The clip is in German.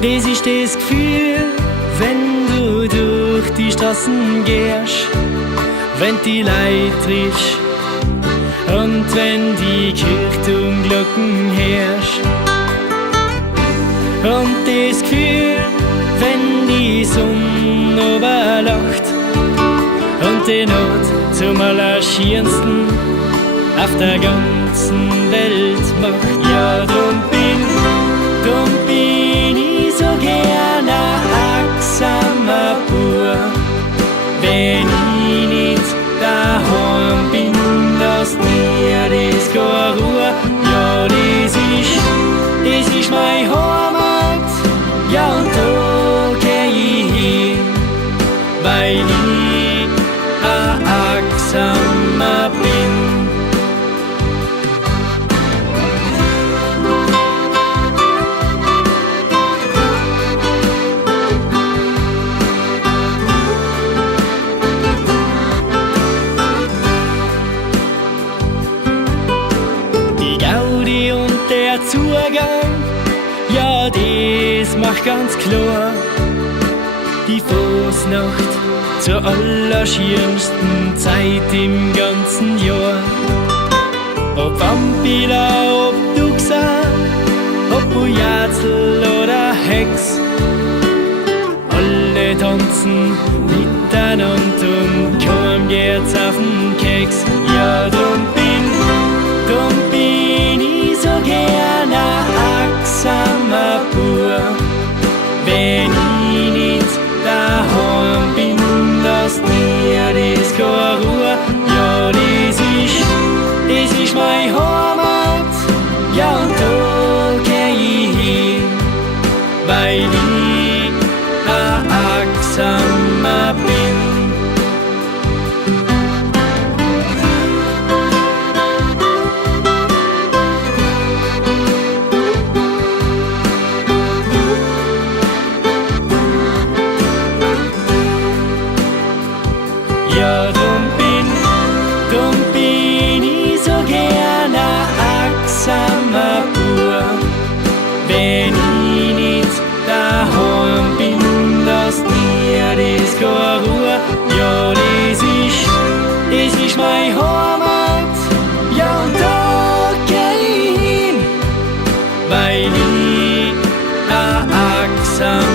Das ist das Gefühl, wenn du durch die Straßen gehst, wenn die Leute triffst und wenn die Kirchturmglocken herrsch. Und das Gefühl, wenn die Sonne oberlacht und die Not zum Allerschierensten auf der ganzen Welt macht. Ja, drum bin ich so gern ein achtsamer Bur. Wenn ich nicht daheim bin, lasst mir das gar Ruhe. Ja, das ist mein Heimat. Ja, und da geh ich hin, weil ich ein achtsamer bin. Der Zugang, ja, das macht ganz klar die Fasnacht zur allerschönsten Zeit im ganzen Jahr. Ob Vampir, ob Duxer, ob Bujatzel oder Hex, alle tanzen miteinander und kaum geht's auf den Keks. Ja, drum bin ich so gern ein achtsamer Bur. Wenn ich nicht daheim bin, lasst mir das gar Ruhe. Ja, das ist mein Heimat. Ja, und da geh ich hin, weil ich ein achtsamer bin. Ja, drum bin ich so gern ein achtsamer Bur. Wenn ich nicht daheim bin, lasst mir das gar Ruhe. Ja, das ist mein Heimat. Ja, und da geh ich hin, weil ich ein achtsamer